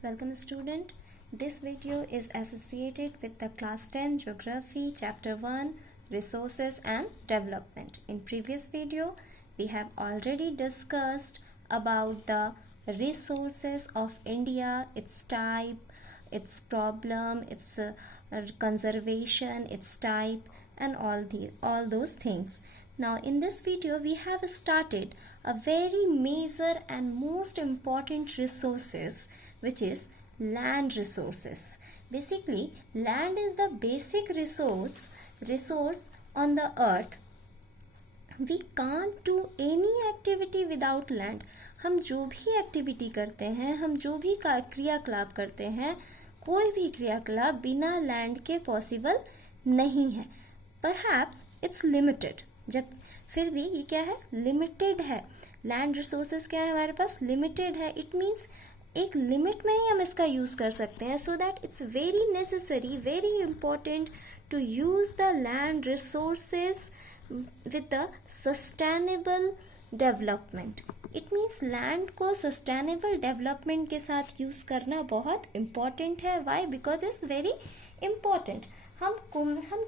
Welcome student. This video is associated with the class 10 geography chapter 1 resources and development. In previous video we have already discussed about the resources of India, its type, its problem, its conservation, its type and all those things. Now in this video we have started a very major and most important resources, which is land resources. Basically land is the basic resource on the earth. We can't do any activity without land. हम जो भी activity करते हैं, हम जो भी क्रियाकलाप करते हैं, कोई भी क्रियाकलाप बिना लैंड के पॉसिबल नहीं है. Perhaps it's limited. जब फिर भी ये क्या है, लिमिटेड है. लैंड रिसोर्सेज क्या है हमारे पास, लिमिटेड है. इट मीन्स एक लिमिट में ही हम इसका यूज कर सकते हैं. So that it's very necessary, very important to use the land resources with the sustainable development. It means land को सस्टेनेबल डेवलपमेंट के साथ यूज करना बहुत इंपॉर्टेंट है. Why? Because it's very important. हम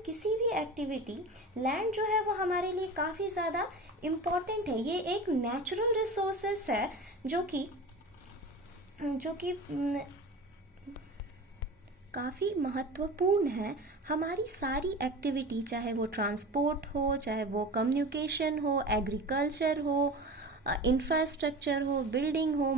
किसी भी एक्टिविटी, लैंड जो है वो हमारे लिए काफी ज्यादा इम्पोर्टेंट है. ये एक नेचुरल रिसोर्सेस है जो कि काफी महत्वपूर्ण है. हमारी सारी एक्टिविटी, चाहे वो ट्रांसपोर्ट हो, चाहे वो कम्युनिकेशन हो, एग्रीकल्चर हो, इंफ्रास्ट्रक्चर हो, बिल्डिंग हो,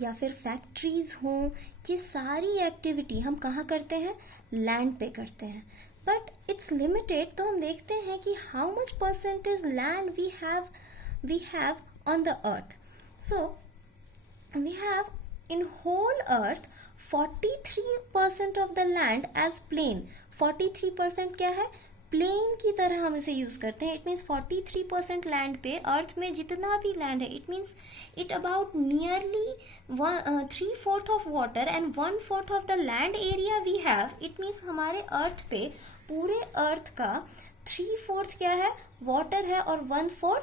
या फिर फैक्ट्रीज हो, ये सारी एक्टिविटी हम कहाँ करते हैं, लैंड पे करते हैं. But it's limited. तो हम देखते हैं कि how much percentage land we have on the earth. So we have in whole earth 43% of the land as plain. 43% क्या है, प्लेन की तरह हम इसे यूज करते हैं. इट मीन्स 43% लैंड पे, अर्थ में जितना भी लैंड है, it means it about nearly 3/4 of water and 1/4 of the land area we have. It means हमारे अर्थ पे, पूरे अर्थ का 3/4 क्या है, वाटर है और 1/4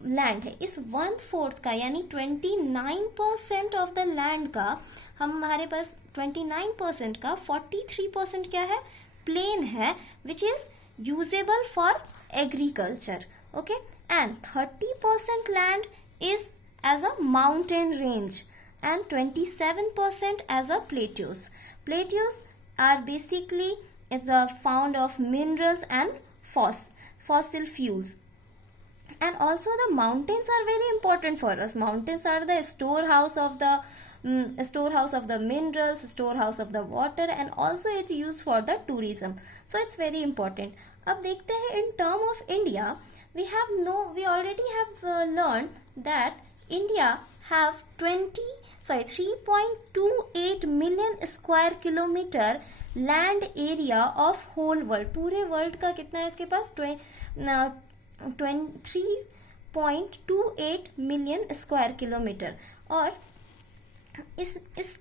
लैंड है. इस 1/4 का यानी 29% ऑफ द लैंड का, हमारे पास 29% का 43% क्या है, प्लेन है, which is usable for agriculture. Okay. And 30% land is as a mountain range and 27% as a plateaus. Plateaus are basically is a found of minerals and fossil fuels. And also the mountains are very important for us. Mountains are the storehouse of the minerals, storehouse of the water, and also it's used for the tourism. So it's very important. अब देखते हैं in term of India, we already have learned that India have 3.28 million square kilometer land area of whole world. पूरे world का कितना है इसके पास, 3.28 million square kilometre. और इस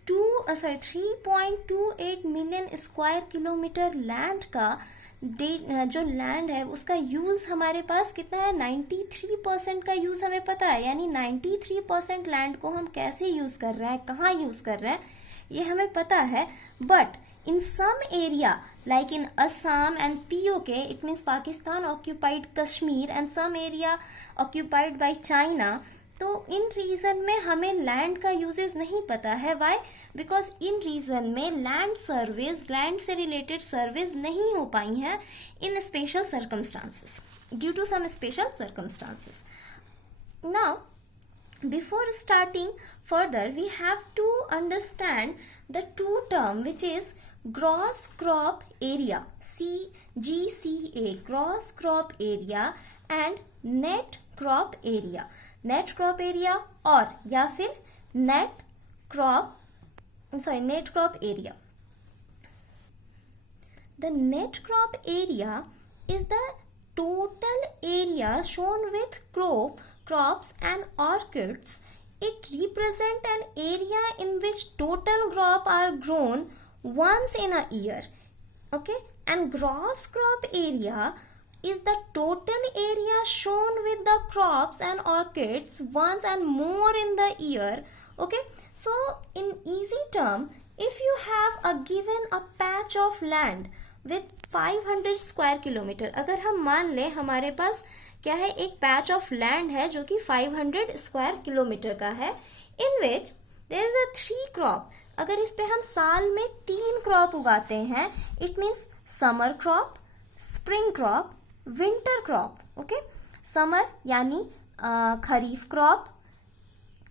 3.28 मिलियन स्क्वायर किलोमीटर लैंड का जो लैंड है उसका यूज हमारे पास कितना है, 93% का यूज हमें पता है. यानी 93% लैंड को हम कैसे यूज कर रहे हैं, कहाँ यूज कर रहे हैं, ये हमें पता है. But in some area like in Assam and POK, it means Pakistan occupied Kashmir, and some area occupied by China. तो इन रीजन में हमें लैंड का यूजेस नहीं पता है. वाई? बिकॉज इन रीजन में लैंड से रिलेटेड सर्विस नहीं हो पाई हैं in special circumstances, due to some special circumstances. Now before starting further we have to understand the two term which is gross crop area, GCA, gross crop area, and net crop area. Net crop area और या फिर net crop area. The net crop area is the total area shown with crops and orchids. It represents an area in which total crop are grown once in a year. Okay. And gross crop area is the total area shown with the crops and orchids once and more in the year. Okay, so in easy term, if you have a given a patch of land with 500 square kilometre, अगर हम मान लें हमारे पास क्या है, एक patch of land है जो कि 500 स्क्वायर किलोमीटर का है, in which there is a 3 crop. अगर इस पे हम साल में 3 क्रॉप उगाते हैं, it means summer crop, spring crop, winter crop. Okay, summer यानी खरीफ क्रॉप,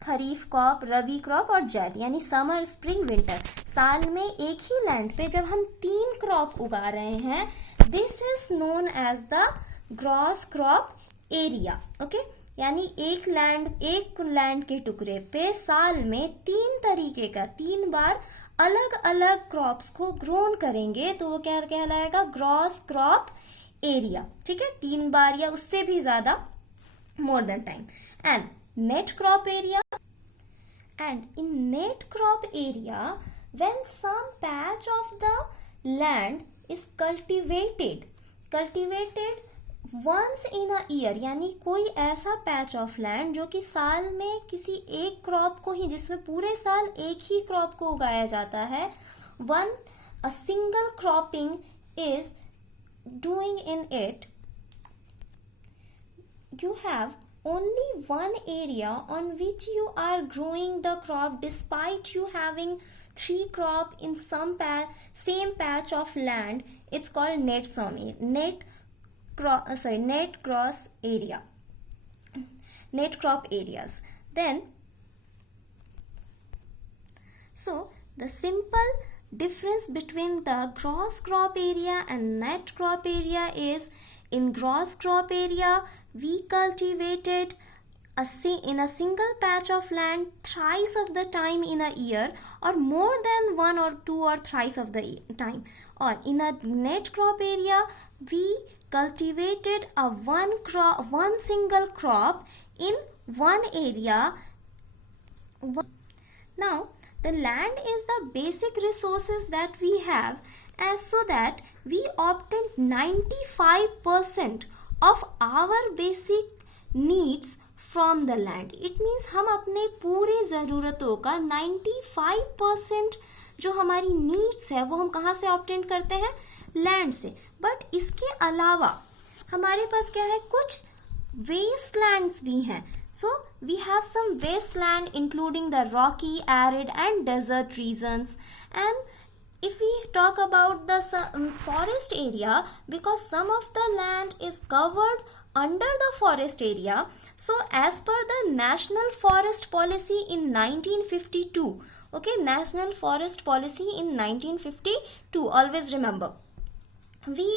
रबी क्रॉप और जैद यानी समर, स्प्रिंग, विंटर. साल में एक ही लैंड पे जब हम 3 क्रॉप उगा रहे हैं, this is known as the gross crop area. Okay, यानी एक लैंड के टुकड़े पे साल में 3 तरीके का 3 बार अलग अलग क्रॉप्स को ग्रोन करेंगे, तो वो क्या कहलाएगा, ग्रॉस क्रॉप एरिया. ठीक है, 3 बार या उससे भी ज्यादा, more than time. And net crop area, and in net crop area, when some patch of the land is cultivated once in a year, यानी कोई ऐसा पैच ऑफ लैंड जो कि साल में किसी एक क्रॉप को ही, जिसमें पूरे साल एक ही क्रॉप को उगाया जाता है, a single cropping is doing in it, you have only one area on which you are growing the crop despite you having 3 crop in same patch of land. It's called net cross area, net crop areas. Then so the simple difference between the gross crop area and net crop area is, in gross crop area we cultivated in a single patch of land thrice of the time in a year, or more than 1 or 2 or thrice of the time. Or in a net crop area we cultivated one single crop in one area. Now the land is the basic resources that we have, and so that we obtained 95% of our basic needs from the land. It means हम अपने पूरी ज़रूरतों का 95% जो हमारी needs है वो हम कहाँ से ऑब्टेन करते हैं, लैंड से. बट इसके अलावा हमारे पास क्या है, कुछ वेस्ट लैंड्स भी हैं. So we have some wasteland including the rocky, arid and desert regions. And if we talk about the forest area, because some of the land is covered under the forest area, so as per the National Forest Policy in 1952, okay, National Forest Policy in 1952, always remember, we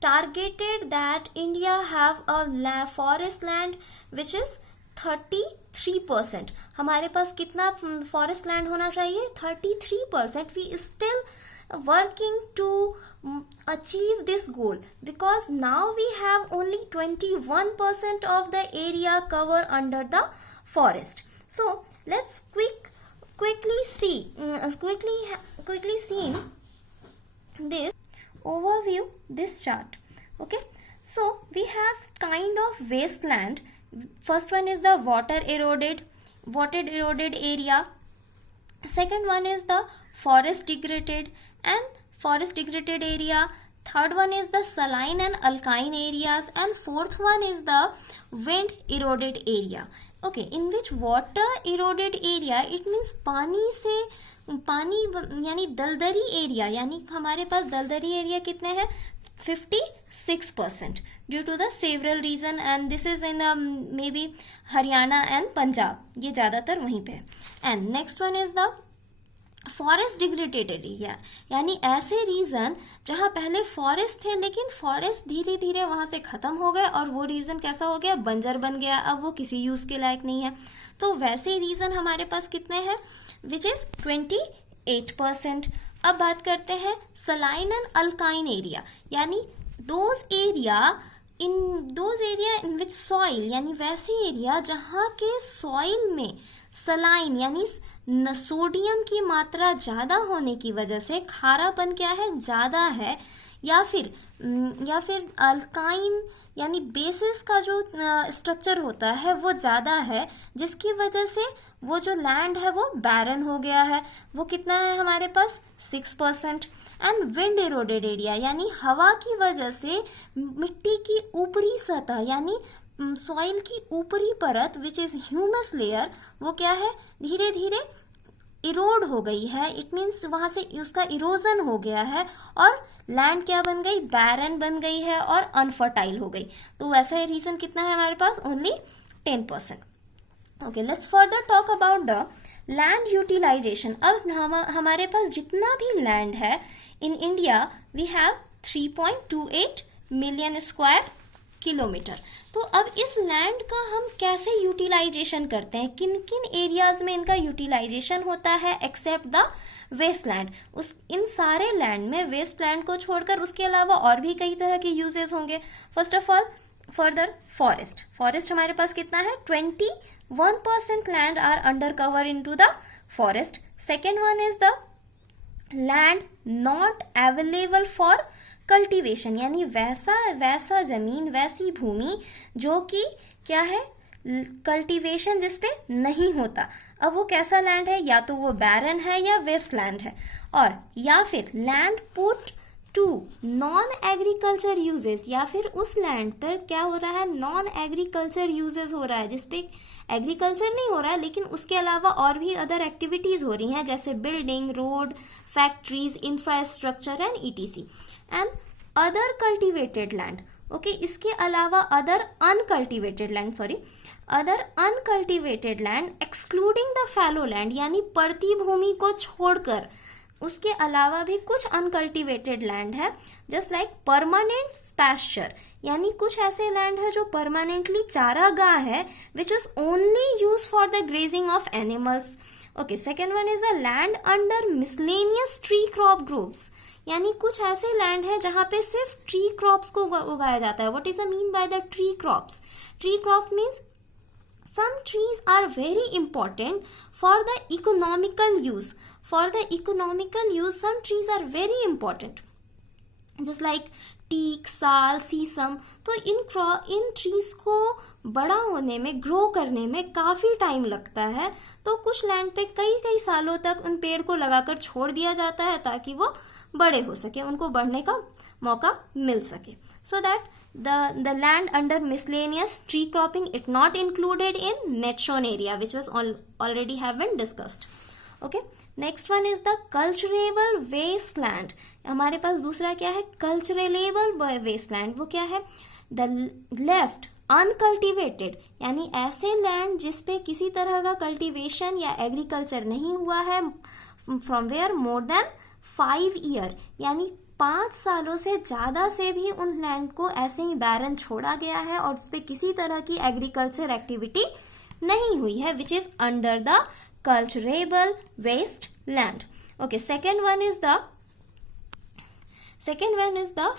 targeted that India have a forest land which is 33%. हमारे पास कितना forest land होना चाहिए, 33%. We still working to achieve this goal, because now we have only 21% of the area cover under the forest. So let's quickly see this overview, this chart. Okay, so we have kind of wasteland. First one is the water eroded area. Second one is the forest degraded area. Third one is the saline and alkaline areas, and fourth one is the wind eroded area. Okay, in which water eroded area, it means पानी यानी दलदली area, यानी हमारे पास दलदली area कितने हैं, 56% due to the several reason, and this is in maybe Haryana and Punjab, ये ज़्यादातर वहीं पे है. And next one is the forest degraded area, यानी ऐसे रीजन जहाँ पहले फॉरेस्ट थे लेकिन फॉरेस्ट धीरे धीरे वहाँ से खत्म हो गए और वो रीजन कैसा हो गया, बंजर बन गया, अब वो किसी यूज के लायक नहीं है. तो वैसे रीजन हमारे पास कितने हैं, विच इज 28%. अब बात करते हैं सलाइन एंड अल्काइन एरिया, यानी those area in which soil, यानी वैसी एरिया जहाँ के सॉइल में सलाइन यानी सोडियम की मात्रा ज़्यादा होने की वजह से खारापन क्या है, ज़्यादा है, या फिर अल्काइन यानी बेसिस का जो स्ट्रक्चर होता है वो ज़्यादा है, जिसकी वजह से वो जो लैंड है वो बैरन हो गया है। वो कितना है हमारे पास 6%। एंड विंड इरोडेड एरिया यानी हवा की वजह से मिट्टी की ऊपरी सतह यानी सॉइल की ऊपरी परत विच इज ह्यूमस लेयर, वो क्या है, धीरे धीरे इरोड हो गई है। इट मीन्स वहां से उसका इरोजन हो गया है और लैंड क्या बन गई, बैरन बन गई है और अनफर्टाइल हो गई। तो वैसा रीजन कितना है हमारे पास, only 10%। Okay, let's further talk about the land utilisation. अब हमारे पास जितना भी लैंड है in India we have 3.28 million square kilometre. तो अब इस लैंड का हम कैसे यूटिलाइजेशन करते हैं, किन किन एरियाज में इनका यूटिलाइजेशन होता है एक्सेप्ट द वेस्टलैंड। इन सारे लैंड में वेस्टलैंड को छोड़कर उसके अलावा और भी कई तरह के यूजेस होंगे। First of all further forest हमारे पास कितना है, 21% land are under cover into the forest. Second one is the land not available for cultivation यानी वैसा जमीन, वैसी भूमि जो कि क्या है, कल्टीवेशन जिसपे नहीं होता। अब वो कैसा लैंड है, या तो वो बैरन है या वेस्टलैंड है, और या फिर land put to non agriculture uses, या फिर उस लैंड पर क्या हो रहा है, नॉन एग्रीकल्चर यूजेस हो रहा है, जिसपे एग्रीकल्चर नहीं हो रहा है लेकिन उसके अलावा और भी अदर एक्टिविटीज हो रही हैं, जैसे building, road, factories, infrastructure and etc. And other cultivated land, okay, इसके अलावा other uncultivated land excluding the fallow land यानी पड़ती भूमि को छोड़कर उसके अलावा भी कुछ अनकल्टिवेटेड लैंड है, जस्ट लाइक परमानेंट पैस्चर यानी कुछ ऐसे लैंड है जो परमानेंटली चारागाह है, which is only use for the grazing of animals. Okay, second one is the land under miscellaneous tree crop groups यानी कुछ ऐसे लैंड है जहां पे सिर्फ ट्री क्रॉप्स को उगाया जाता है। What is the mean by the tree crops? Tree crop means some trees are very important for the economical use. Some trees are very important, just like teak, साल, सीसम। तो इन ट्रीज को बड़ा होने में, ग्रो करने में काफी टाइम लगता है। तो कुछ लैंड पे कई सालों तक उन पेड़ को लगाकर छोड़ दिया जाता है ताकि वो बड़े हो सके, उनको बढ़ने का मौका मिल सके। So that the land under miscellaneous tree cropping it not included in net shown area which was already have been discussed. Okay, next one is the cultivable wasteland. हमारे पास दूसरा क्या है, cultivable wasteland। वो क्या है, the left uncultivated यानी ऐसे land जिसपे किसी तरह का कल्टीवेशन या एग्रीकल्चर नहीं हुआ है, from where more than 5 year यानी 5 सालों से ज्यादा से भी उन लैंड को ऐसे ही बैरन छोड़ा गया है और उस पर किसी तरह की एग्रीकल्चर एक्टिविटी नहीं हुई है, which is under the culturable waste land. Okay, second one is the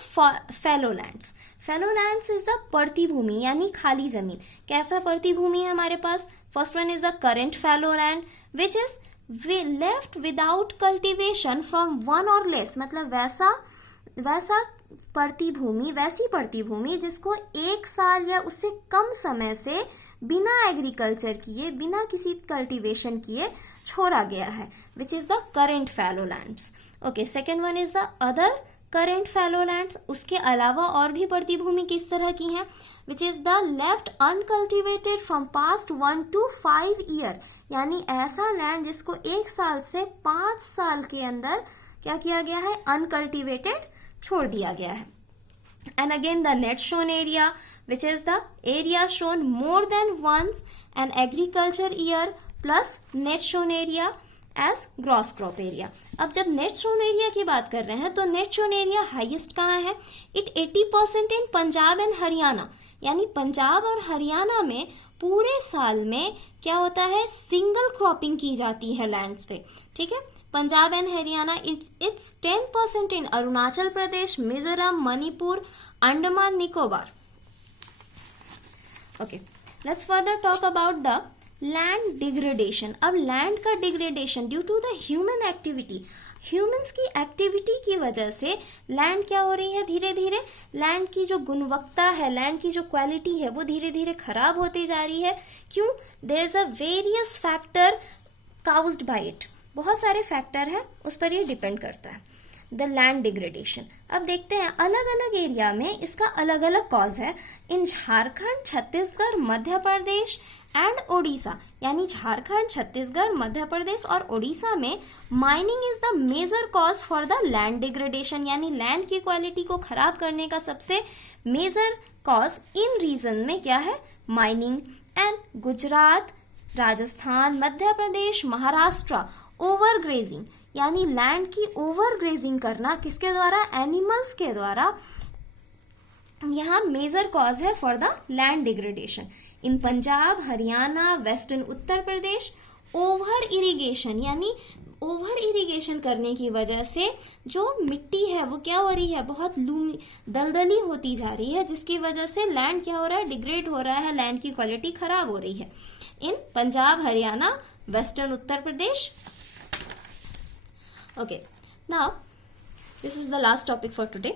fallow lands. Fallow lands is the पड़ती भूमि यानी खाली जमीन। कैसा पड़ती भूमि है हमारे पास? First one is the current fallow land which is left without cultivation from 1 or less, मतलब वैसी पड़ती भूमि जिसको 1 साल या उससे कम समय से बिना एग्रीकल्चर किए, बिना किसी कल्टीवेशन किए छोड़ा गया है, which is the current fallow lands. Okay, second one is the other current fallow lands. उसके अलावा और भी पड़ती भूमि किस तरह की है, which is the left uncultivated from past 1 to 5 year यानी ऐसा लैंड जिसको 1 साल से 5 साल के अंदर क्या किया गया है, अनकल्टिवेटेड छोड़ दिया गया है। And again the net sown area which is the area sown more than once in agriculture year plus net sown area as gross crop area. अब जब नेट शोन एरिया की बात कर रहे हैं तो नेट शोन एरिया हाईएस्ट कहाँ है? It 80% in Punjab and Haryana यानी पंजाब और हरियाणा में पूरे साल में क्या होता है, सिंगल क्रॉपिंग की जाती है लैंड्स पे। ठीक है, Punjab and Haryana. It's 10% in Arunachal Pradesh, Mizoram, Manipur, Andaman Nicobar. Okay, let's further talk about the land degradation. अब लैंड का degradation due to the human activity, humans की एक्टिविटी की वजह से लैंड क्या हो रही है, धीरे धीरे लैंड की जो गुणवत्ता है, लैंड की जो क्वालिटी है वो धीरे धीरे खराब होती जा रही है। क्यों? There is a various factor caused by it, बहुत सारे फैक्टर है, उस पर ये डिपेंड करता है द लैंड डिग्रेडेशन। अब देखते हैं अलग अलग एरिया में इसका अलग अलग कॉज है। इन झारखंड, छत्तीसगढ़, मध्य प्रदेश एंड ओडिशा, यानी झारखंड, छत्तीसगढ़, मध्य प्रदेश और ओडिशा में mining is the major cause for the land degradation, यानी लैंड की क्वालिटी को खराब करने का सबसे मेजर कॉज इन रीजन में क्या है, mining. And Gujarat, Rajasthan, Madhya Pradesh, Maharashtra, over grazing, यानी लैंड की ओवर ग्रेजिंग करना किसके द्वारा, एनिमल्स के द्वारा, यहाँ मेजर कॉज है for the land degradation. In Punjab, Haryana, western Uttar Pradesh, over irrigation, यानी ओवर इरिगेशन करने की वजह से जो मिट्टी है वो क्या हो रही है, बहुत दलदली होती जा रही है, जिसकी वजह से लैंड क्या हो रहा है, डिग्रेड हो रहा है, लैंड की क्वालिटी खराब हो रही है। In Punjab, Haryana, western Uttar Pradesh. Okay, now this is the last topic for today.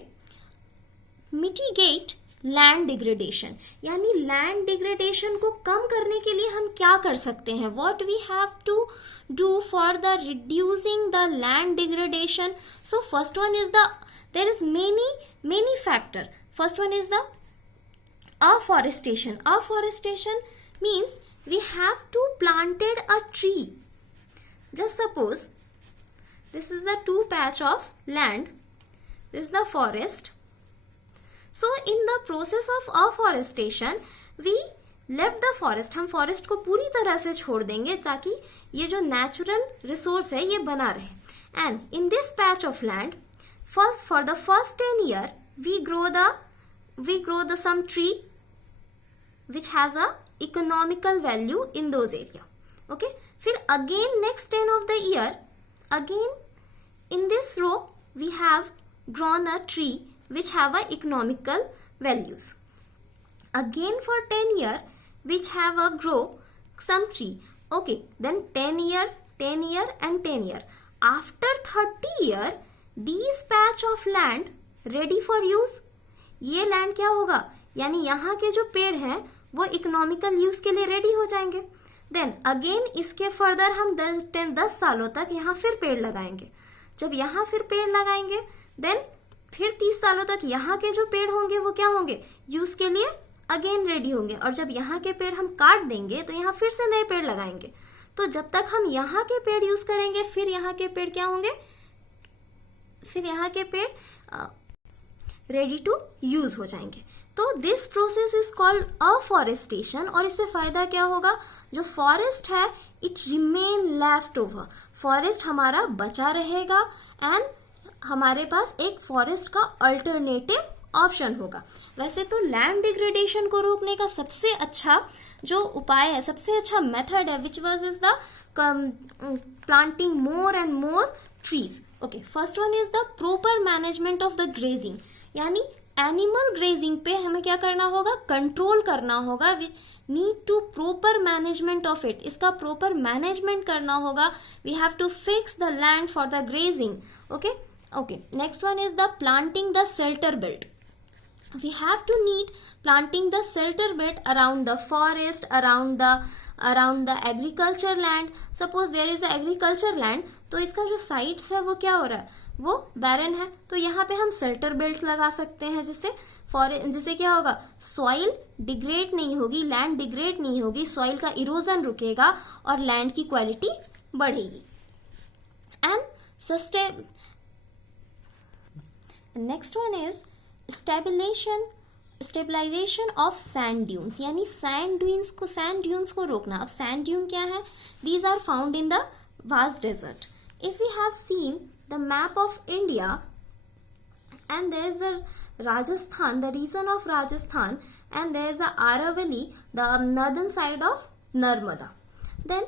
Mitigate land degradation, यानी लैंड डिग्रेडेशन को कम करने के लिए हम क्या कर सकते हैं, what we have to do for the reducing the land degradation. So first one is the, there is many factor. First one is the afforestation. Afforestation means we have to planted a tree. Just suppose this is the two patch of land, this is the forest. So in the process of afforestation we left the forest, हम forest को पूरी तरह से छोड़ देंगे ताकि ये जो natural resource है ये बना रहे। And in this patch of land for the first 10 year we grow the some tree which has a economical value in those area. Okay, फिर again next 10 of the year, again in this row we have grown a tree which have a economical values. Again for 10 year which have a grow some tree. Okay, then 10 year and 10 year. After 30 year these patch of land ready for use. ये land क्या होगा, यानी यहाँ के जो पेड़ हैं वो इकोनॉमिकल यूज के लिए रेडी हो जाएंगे। देन अगेन इसके फर्दर हम 10 सालों तक यहाँ फिर पेड़ लगाएंगे। जब यहाँ फिर पेड़ लगाएंगे देन फिर 30 सालों तक यहाँ के जो पेड़ होंगे वो क्या होंगे, यूज के लिए अगेन रेडी होंगे। और जब यहाँ के पेड़ हम काट देंगे तो यहाँ फिर से नए पेड़ लगाएंगे। तो जब तक हम यहाँ के पेड़ यूज करेंगे फिर यहाँ के पेड़ क्या होंगे, फिर यहाँ के पेड़ रेडी टू यूज हो जाएंगे। तो this process is called afforestation. और इससे फायदा क्या होगा, जो फॉरेस्ट है it remain left over, forest हमारा बचा रहेगा एंड हमारे पास एक फॉरेस्ट का अल्टरनेटिव ऑप्शन होगा। वैसे तो लैंड डिग्रेडेशन को रोकने का सबसे अच्छा जो उपाय है, सबसे अच्छा मेथड है which was is the planting more and more trees. Okay, first one is the proper management of the grazing, यानी एनिमल ग्रेजिंग पे हमें क्या करना होगा, कंट्रोल करना होगा। Which need to proper management of it, इसका प्रॉपर मैनेजमेंट करना होगा। We have to fix the land for the grazing. Okay, next one is the planting the shelter belt. We have to need planting the shelter belt around the forest, around the agriculture land. Suppose there is a agriculture land, तो इसका जो sites है वो क्या हो रहा है, वो barren है। तो यहाँ पे हम shelter belt लगा सकते हैं जिससे क्या होगा, soil degrade नहीं होगी, land degrade नहीं होगी, soil का erosion रुकेगा और land की quality बढ़ेगी। And next one is stabilisation of sand dunes, यानी सैंड ड्यून्स को रोकना। अब सैंड ड्यून क्या है, these are found in the vast desert. If we have seen the map of India and there is the Rajasthan, the region of Rajasthan, and there is the Aravalli, the northern side of Narmada. Then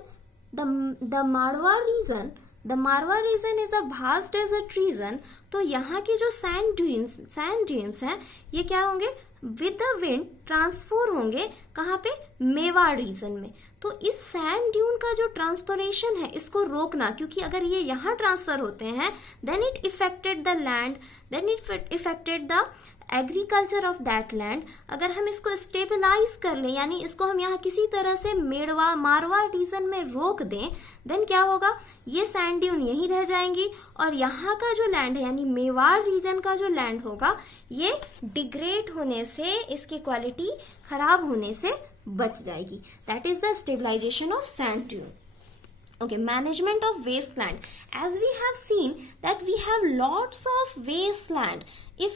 the Marwa region is a vast desert region. तो यहाँ के जो sand dunes हैं ये क्या होंगे, with the wind transfer होंगे कहाँ पे, मेवाड़ रीजन में। तो इस सैंड ड्यून का जो ट्रांसपोरेशन है इसको रोकना, क्योंकि अगर ये यहाँ ट्रांसफर होते हैं then it affected the land, then it affected the agriculture of that land. अगर हम इसको स्टेबलाइज कर लें, यानी इसको हम यहाँ किसी तरह से मारवाड़ रीजन में रोक दें, देन क्या होगा, ये सैंड ड्यून यहीं रह जाएंगी और यहाँ का जो लैंड है यानी मेवाड़ रीजन का जो लैंड होगा ये डिग्रेड होने से, इसकी क्वालिटी खराब होने से बच जाएगी। That is the stabilisation of sand dune. Okay, management of wasteland. As we have seen that we have lots of wasteland. If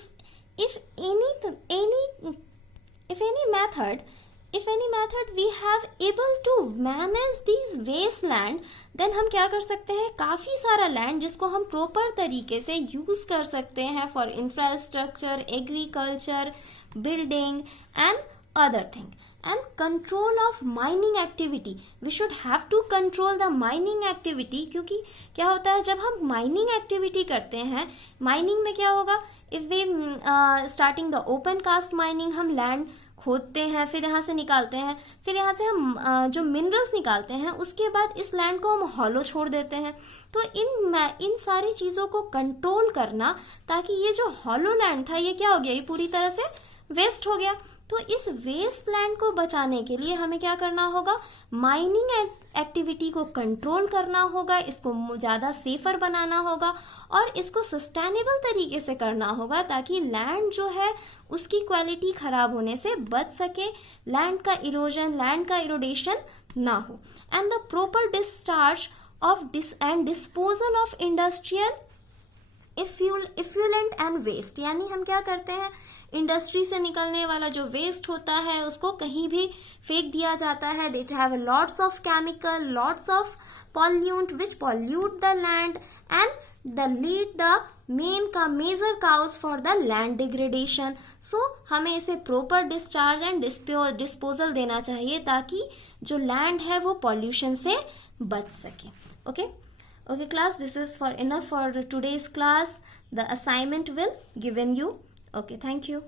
any method we have able to manage these wasteland, then हम क्या कर सकते हैं, काफी सारा land जिसको हम proper तरीके से यूज कर सकते हैं for infrastructure, agriculture, building and other thing. And control of mining activity. We should have to control the mining activity, क्योंकि क्या होता है जब हम mining activity करते हैं, mining में क्या होगा, if we starting the open cast mining, हम land खोदते हैं, फिर यहाँ से निकालते हैं, फिर यहाँ से हम जो मिनरल्स निकालते हैं, उसके बाद इस लैंड को हम हॉलो छोड़ देते हैं। तो इन सारी चीजों को कंट्रोल करना, ताकि ये जो हॉलो लैंड था ये क्या हो गया, ये पूरी तरह से वेस्ट हो गया। तो इस वेस्ट लैंड को बचाने के लिए हमें क्या करना होगा, माइनिंग एक्टिविटी को कंट्रोल करना होगा, इसको ज़्यादा सेफर बनाना होगा और इसको सस्टेनेबल तरीके से करना होगा, ताकि लैंड जो है उसकी क्वालिटी खराब होने से बच सके, लैंड का इरोजन, लैंड का इरोडेशन ना हो। And the proper discharge of disposal of industrial effluent and waste, यानी हम क्या करते हैं, इंडस्ट्री से निकलने वाला जो वेस्ट होता है उसको कहीं भी फेंक दिया जाता है। They have lots of chemical, lots of pollute which pollute the land and the lead the major cause for the land degradation. So हमें इसे प्रॉपर डिस्चार्ज एंड डिस्पोजल देना चाहिए, ताकि जो लैंड है वो पॉल्यूशन से बच सके। Okay class, this is for enough for today's class. The assignment will given you. Okay, thank you.